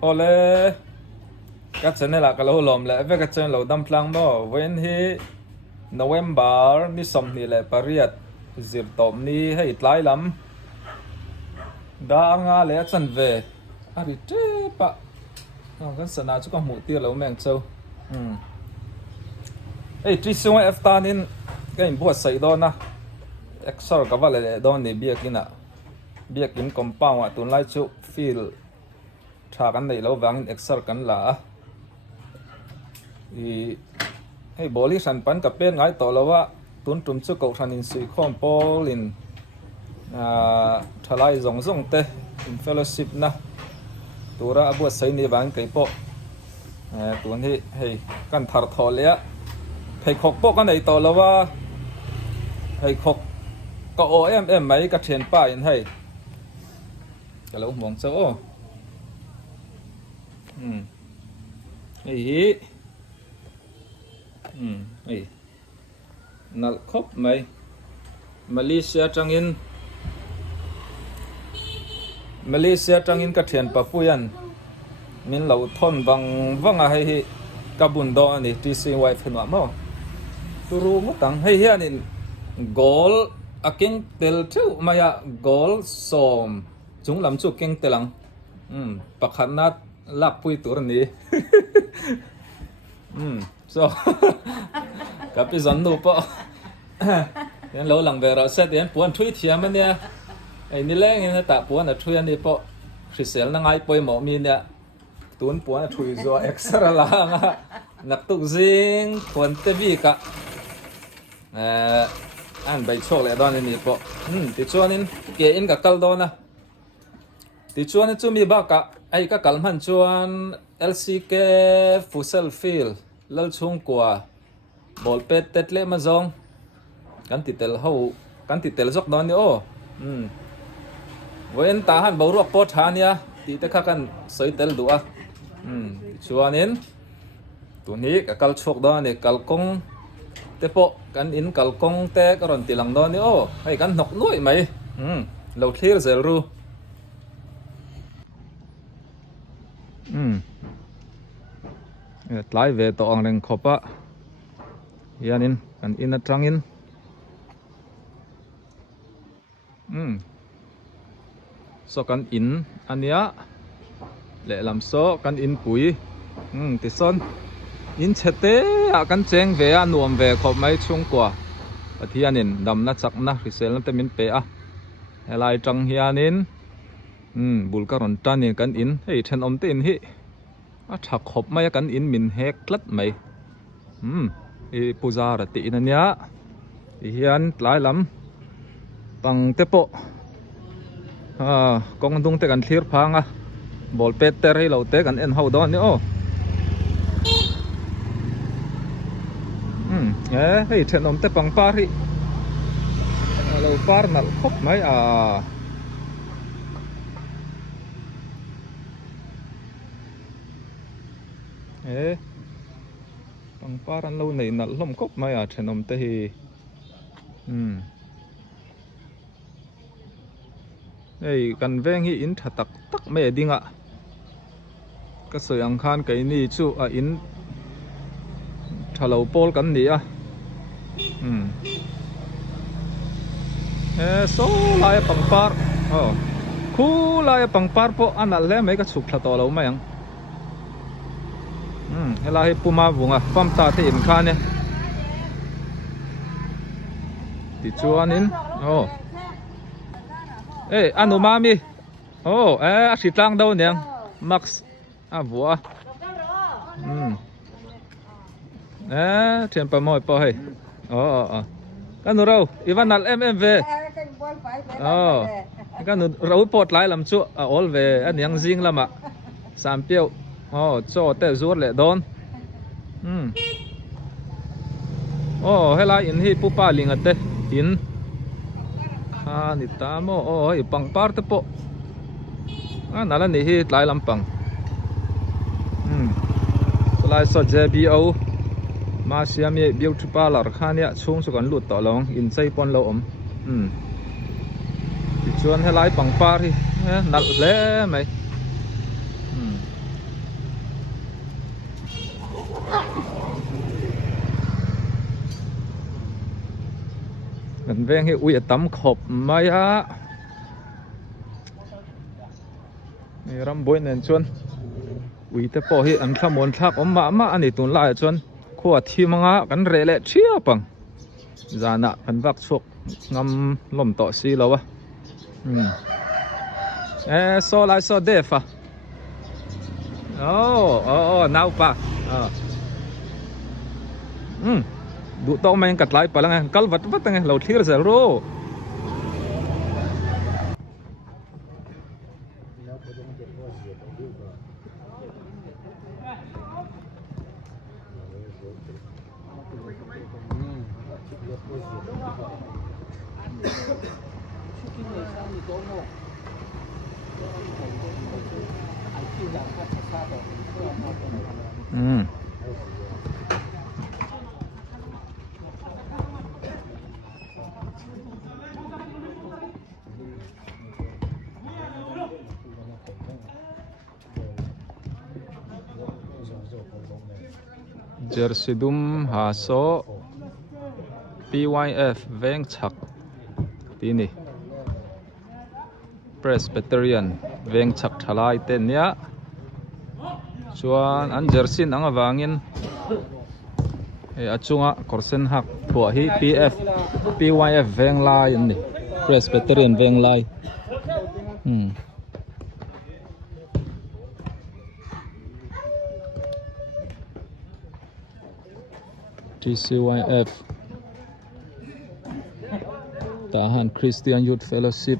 ole các chân này là cái lỗ lom lại với các chân lỗ đâm phăng đó when he November ni som ni le pariat zir tom ni hay tlai lam da nga le chan ve ari te pa kan sana chu ka mu tir lo meng chau ei tri sung f ta nin cái in buat sai do na exor ka vale le don ni biakina biakin compound tun lai chu feel tha kan nei lo wang exor kan la i hey boli san pan ka pen ngai to lawa tun tum chu ko thanin sui khom polin thalai zong zong te in fellowship na tura abu sai ni bang kai po tun hi hey kan thar tholia thei khok po kan nei to lawa thei khok ka o em mai ka then pa in hey ka lo mong cho hey ấy nal khop mày Malaysia trangin ka thian papuyan min lo thon wang a hei hi kabun do ani tc wife hena mo turu mo tang hei hian in gol aking tel thu maya gol som chung lam chu keng telang pakhanat lak pui tur ni so kapi zannu po yan lo lang vera set yan puan thui thiam ania ai ni leng ni ta puan a thui ani po krisel na ngai poi mo mi nia tun puan a thui zo extra la nga nak tuk zing puan te vi ka an bai chok le don ni po ti chuanin ke in ka kal do na ti chuan chu mi ba ka ai ka kalman chuan LCK Fusel Field lal chung kwa bol pet tetle ma zong kan ti tel ho kan ti tel jok don ni o wen ta han bo ruak po thania ti te kha kan soi tel du a chuanin tu ni ka kal chok do ni kal kong te po kan in kal kong te ka ron tilang do ni o ai kan nok noi mai lo clear zel ru tlai ve to ang reng khopa yanin kan in atangin so kan in ania le lam so kan in pui ti son in chete a kan cheng ve a nuam ve khop mai chung kwa pathianin dam na chak na risel na temin pe a helai tang hianin bulka ron tanin kan in hei then om te in hi a thak khop mai kan in min hek tlat mai e puja ra ti in ania ti hian tlai lam pang te po kong dung te kan thlir phanga bol pet ter hi lo te kan en ho don ni o hei then om te pang par hi lo par nal khop mai pang paran lâu này nal lom kop mai then om te hi ei kan veng hi in tha tak tak me dinga ka soyang khan kai ni chu a in thalo pol kan ni a so lai pang par khu lai pang par po anal le mai ka chup thla to lo mai ang helai puma bunga pam ta the in khan ne ti chuanin anu mami a sitlang đâu nè max vua thiền pa moi po hay anu rau ivan al em về anu rau pot lại làm chu all về anh yang zing làm ạ sam piao cho te zuat le don helai in hi pupa lingate in ni tamo pang parte po nala ni hi tlai lampang solai so jbo ma siami beauty parlor khania chung chu kan lut to long in chei pon lo om chuan helai pangpar hi nal hle mai gần veng hi ui tam khop mai a ni ram boi nen chuan ui te po hi an thlamon thak om ma ani tun lai chuan khuwa thi manga kan re le thia pang zana kan vak chuk ngam lom to si lawa so lai so defa oh nau pa du to mai kat lai palang kal vat vat ang lo thir za ro jersey dum ha so PYF veng chak tini Presbyterian veng chak thalai ten nia chuan an jersey anga wangin achunga korsen hak thua hi PYF veng lai ani Presbyterian veng lai TCYF Tahan Christian Youth Fellowship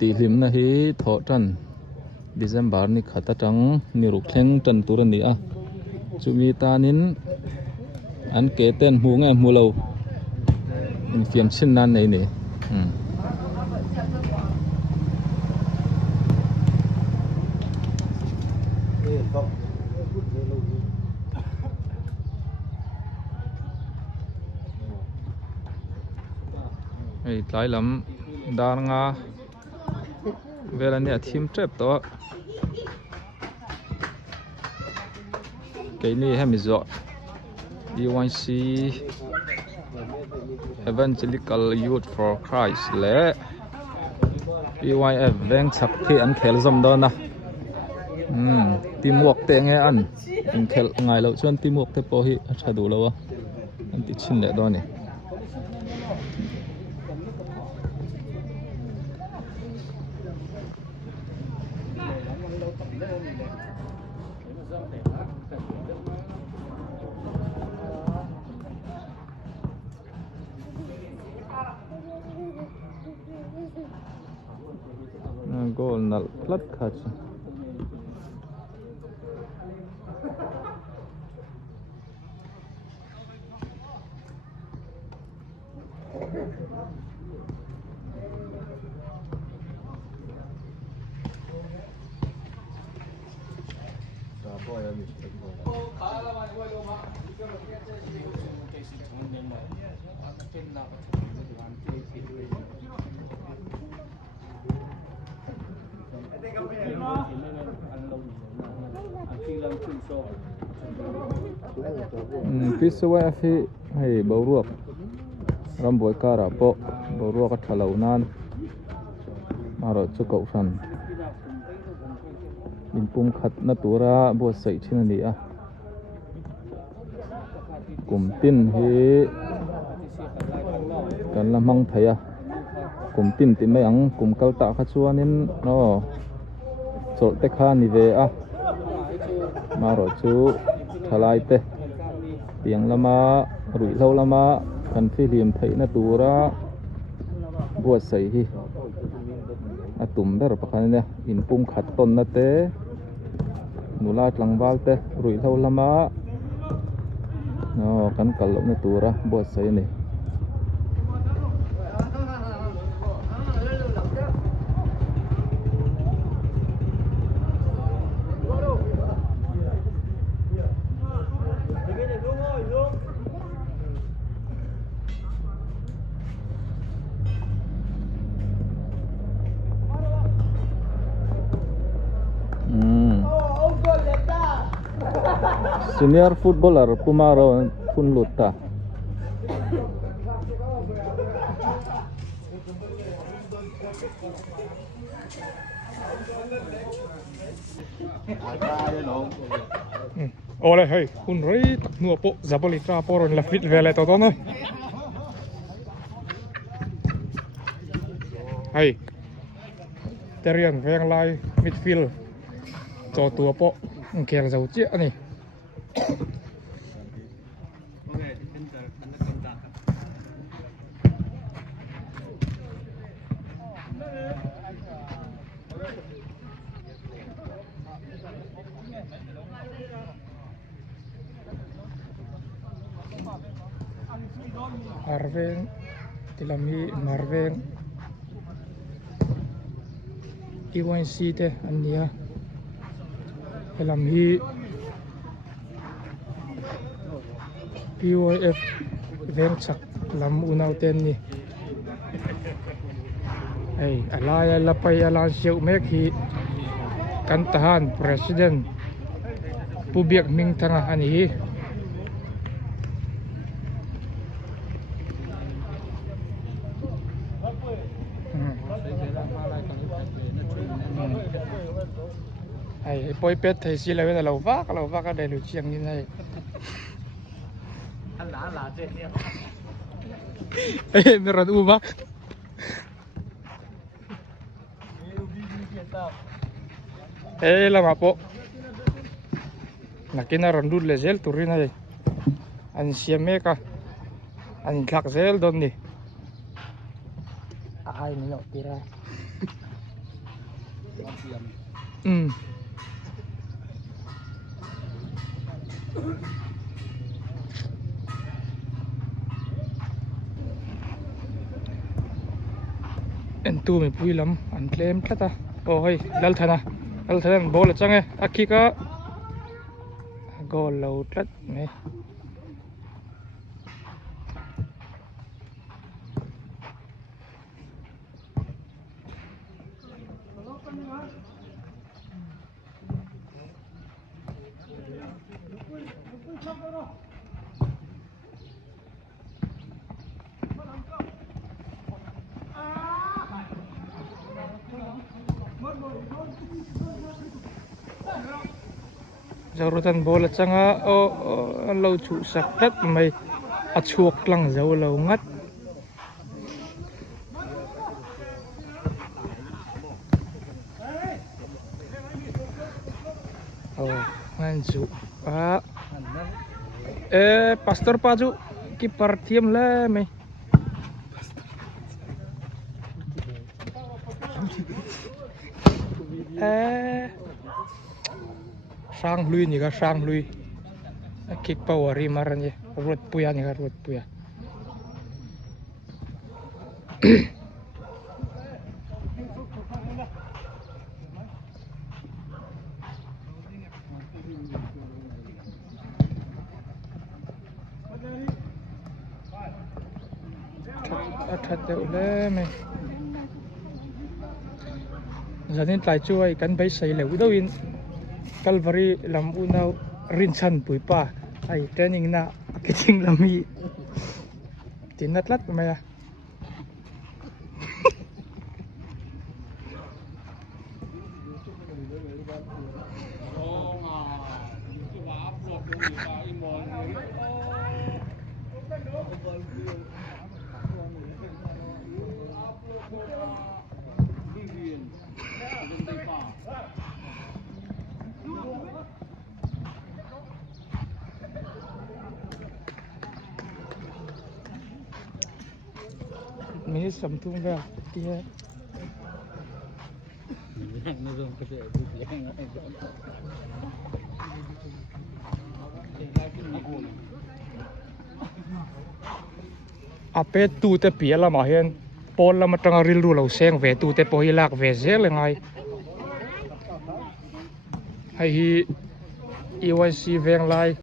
ti hlim na hi tho tan December ni khata tang ni ru thleng tan tur ani a chumi tanin an ke ten hu nge mulo in fiam chin nan nei ni ei tlai lam dar nga velania thim trep to cái này hay mình dọn EYC Evangelical Youth for Christ lẽ EYF veng chak thi an khel zom đó na timuak te nghe an khel ngai lo chuan timuak te po hi thadu lo wa an ti chin le do ni goal nal plat khat PCYF hay bầu ruột ram bồi ca ra bộ bầu ruột cái thảo nan mà rồi cho cậu phần mình pum khát na tura bồi sậy trên này à cùng tin hi cần làm măng thấy à cùng tin thì mấy anh cùng câu tạo phát chuan nên nó chỗ tết khan đi về à mà rồi chú thalai te tiếng lama rủi lâu lama cần phi liềm thấy na tura bùa sấy hi tụm đó rồi bác này in pum khát ton na te nula tlang val te rủi lâu lama nó cần cẩn lộng na tura bùa sấy này Senior footballer Pumaro Punluta. Ole hei, kun riitak nuo Zapolitra poron la fit vele totono. Hei. Terian veng lai midfield. Cho tua po keng dầu chia này. Marveng tilami Marveng IYC te ania tilami PYF veng chak lam unau ten ni ai alaya lapay alan siu mek hi kantahan president Pubiak Ming Tanga ani hi ai poi pet thầy xí lại là lẩu vác cái đầy đủ chiang như này ăn lá trên nhá ê mày u vác ê là mà po nak kena randut lezel turin này anh xem mấy cái anh khạc zel don đi ai mình nhậu tira anh tu mình vui lắm anh claim tất à ô hay lal thana ball chăng ấy akika goal lâu tất này Jarutan bola changa o lâu chủ sạc đất mày chuộc lăng dấu lâu ngắt ngan chủ pastor paju kiper tim le mày sang lui ni ka sang lui kick power ri maran ye rot puya ni ka rot puya thật đều le mày giờ nên lại chui cắn bấy xây lẩu đâu in Calvary lam unau rinchan puipa ai training na kitching lami tinatlat maya mình sắm tung ra thì ape tu te pia la ma hen pol la ma tanga ril ru lo seng ve tu te po hi lak ve zel ngai hay hi EYC veng lai